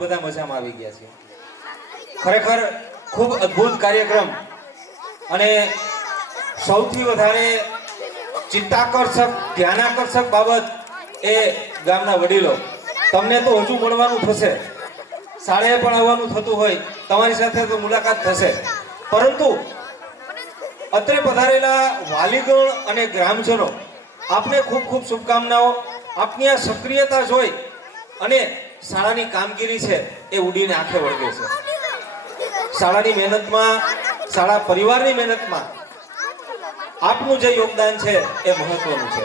બધા મજામાં આવી ગયા છે. ખરેખર ખૂબ અદ્ભુત કાર્યક્રમ અને સૌથી વધારે ચિત્તાકર્ષક ધ્યાનાકર્ષક બાબત એ ગામના વડીલો. તમને તો હજુ મળવાનું થશે, શાળાએ પણ આવવાનું થતું હોય, તમારી સાથે તો મુલાકાત થશે, પરંતુ અત્રે પધારેલા વાલીગણ અને ગ્રામજનો આપને ખૂબ ખૂબ શુભકામનાઓ. આપની આ સક્રિયતા જોઈ અને શાળાની કામગીરી છે એ ઉડીને આંખે વળગે છે. શાળાની મહેનતમાં, શાળા પરિવારની મહેનતમાં આપનું જે યોગદાન છે એ મહત્વનું છે.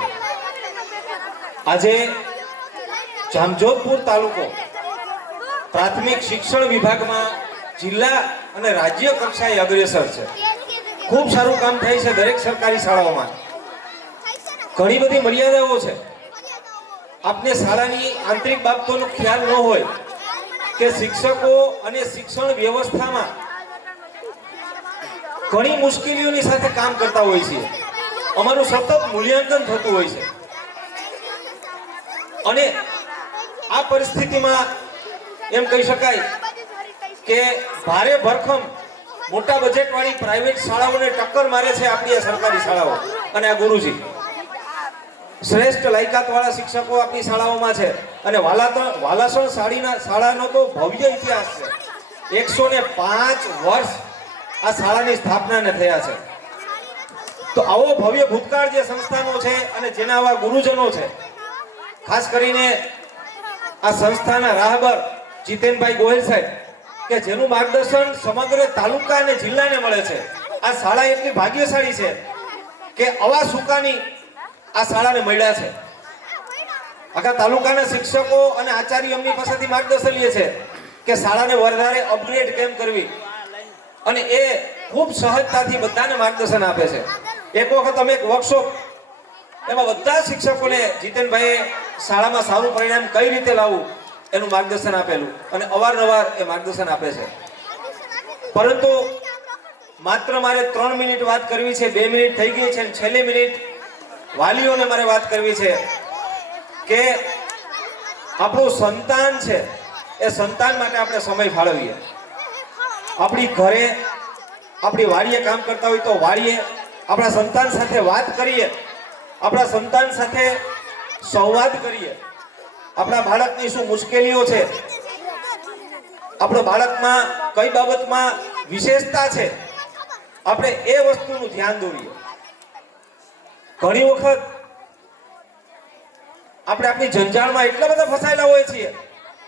આજે જામજોધપુર તાલુકો પ્રાથમિક શિક્ષણ વિભાગમાં જિલ્લા અને રાજ્ય કક્ષાએ અગ્રેસર છે. ખૂબ સારું કામ થાય છે દરેક સરકારી શાળાઓમાં. ઘણી બધી મર્યાદાઓ છે. આપને શાળાની આંતરિક બાબતોનો ખ્યાલ ન હોય કે શિક્ષકો અને શિક્ષણ વ્યવસ્થામાં ઘણી મુશ્કેલીઓની સાથે કામ કરતા હોય છે. અમારું સતત મૂલ્યાંકન થતું હોય છે અને આ પરિસ્થિતિમાં એમ કહી શકાય કે ભારે ભરખમ મોટા બજેટવાળી પ્રાઇવેટ શાળાઓને ટક્કર મારે છે આપણી આ સરકારી શાળાઓ. અને આ ગુરુજી શ્રેષ્ઠ લાયકાતવાળા શિક્ષકો આપણી શાળાઓમાં છે અને વાલાસણ શાળાનો તો ભવ્ય ઇતિહાસ છે. 105 વર્ષ આ શાળાની સ્થાપનાને થયા છે. તો આવો ભવ્ય ભૂતકાળ જે સંસ્થાનો છે અને જેના આવા ગુરુજનો છે, ખાસ કરીને આ સંસ્થાના રાહબર જીતેનભાઈ ગોહિલ સાહેબ, કે જેનું માર્ગદર્શન સમગ્ર તાલુકા અને જિલ્લાને મળે છે. આ શાળા એટલી ભાગ્યશાળી છે કે આવા સુકાની આ શાળાને મળ્યા છે. આખા તાલુકાના શિક્ષકો અને આચાર્ય એમની પાસેથી માર્ગદર્શન લે છે કે શાળાને વધારે અપગ્રેડ કેમ કરવી, અને એ ખૂબ સહજતાથી બધાને માર્ગદર્શન આપે છે. એક વખત અમે એક વર્કશોપ, એમાં બધા શિક્ષકોને જીતેનભાઈએ શાળામાં સારું પરિણામ કઈ રીતે લાવવું એનું માર્ગદર્શન આપેલું અને અવારનવાર એ માર્ગદર્શન આપે છે. પરંતુ માત્ર મારે 3 મિનિટ વાત કરવી છે, 2 મિનિટ થઈ ગઈ છે અને છેલ્લી મિનિટ વાલીઓને મારે વાત કરવી છે કે આપણું સંતાન છે એ સંતાન માટે આપણે સમય ફાળવીએ. આપણી ઘરે, આપણી વાડીએ કામ કરતા હોય તો વાડીએ આપણા સંતાન સાથે વાત કરીએ, આપણા સંતાન સાથે સંવાદ કરીએ. આપણા બાળકની શું મુશ્કેલીઓ છે, આપણા બાળકમાં કઈ બાબતમાં વિશેષતા છે, આપણે એ વસ્તુનું ધ્યાન દોરીએ. ઘણી વખત આપણે આપણી જંજાળમાં એટલા બધા ફસાયેલા હોઈએ છીએ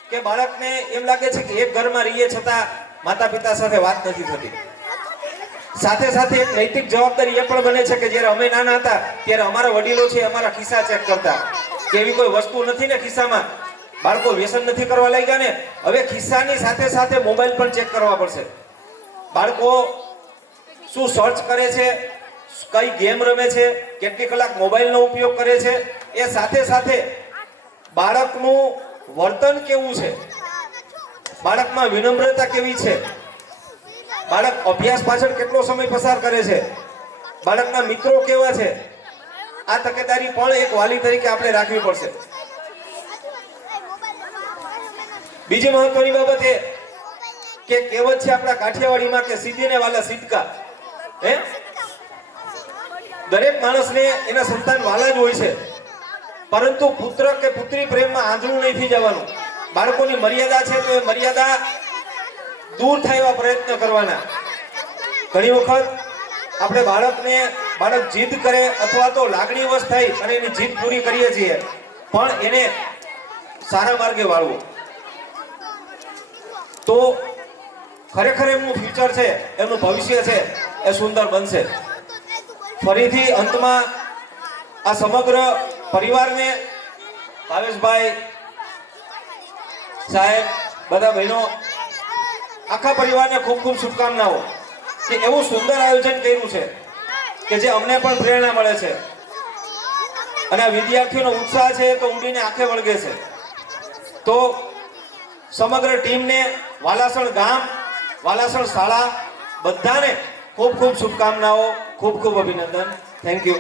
કે બાળકને એમ લાગે છે કે એક ઘરમાં રહીએ છતાં માતા પિતા સાથે વાત નથી થતી. સાથે સાથે એક નૈતિક જવાબદારી એ પણ બને છે કે જ્યારે અમે નાના હતા ત્યારે અમારા વડીલો છે અમારા ખિસ્સા ચેક કરતા કે એવી કોઈ વસ્તુ નથી ને ખિસ્સામાં. બાળકો વ્યસન નથી કરવા લાગ્યા ને, હવે ખિસ્સાની સાથે સાથે મોબાઈલ પણ ચેક કરવા પડશે. બાળકો શું સર્ચ કરે છે, કઈ ગેમ રમે છે, કેટલી કલાક મોબાઈલનો ઉપયોગ કરે છે, એ સાથે સાથે બાળકનું વર્તન કેવું છે, બાળકમાં વિનમ્રતા કેવી છે, બાળક અભ્યાસ પાછળ કેટલો સમય પસાર કરે છે, બાળકના મિત્રો કેવા છે, આ તકેદારી પણ એક વાલી તરીકે આપણે રાખવી પડશે. બીજી મહત્વની બાબત એ કે કહેવત છે આપણા કાઠિયાવાડીમાં કે સીધીને વાલા સિદ્ધકા. દરેક માણસને એના સંતાન વાલા જ હોય છે, પરંતુ પુત્ર કે પુત્રી પ્રેમમાં આંધળું નહીં થઈ જવાનું. બાળકોની મર્યાદા છે તો એ મર્યાદા દૂર થાય એવા પ્રયત્ન કરવાના. ઘણી વખત આપણે બાળક જીદ કરે અથવા તો લાગણીવશ થઈ અને એની જીદ પૂરી કરીએ છીએ, પણ એને સારા માર્ગે વાળવું તો ખરેખર એમનું ફ્યુચર છે, એમનું ભવિષ્ય છે એ સુંદર બનશે. ફરીથી અંતમાં આ સમગ્ર પરિવારને, ભાવેશભાઈ સાહેબ, બધા બહેનો, આખા પરિવારને ખૂબ ખૂબ શુભકામનાઓ કે એવું સુંદર આયોજન કર્યું છે કે જે અમને પણ પ્રેરણા મળે છે અને આ વિદ્યાર્થીઓનો ઉત્સાહ છે તો ઊંડીને આંખે વળગે છે. તો સમગ્ર ટીમને, વાલાસણ ગામ, વાલાસણ શાળા બધાને ખૂબ ખૂબ શુભકામનાઓ, ખૂબ ખૂબ અભિનંદન. Thank you.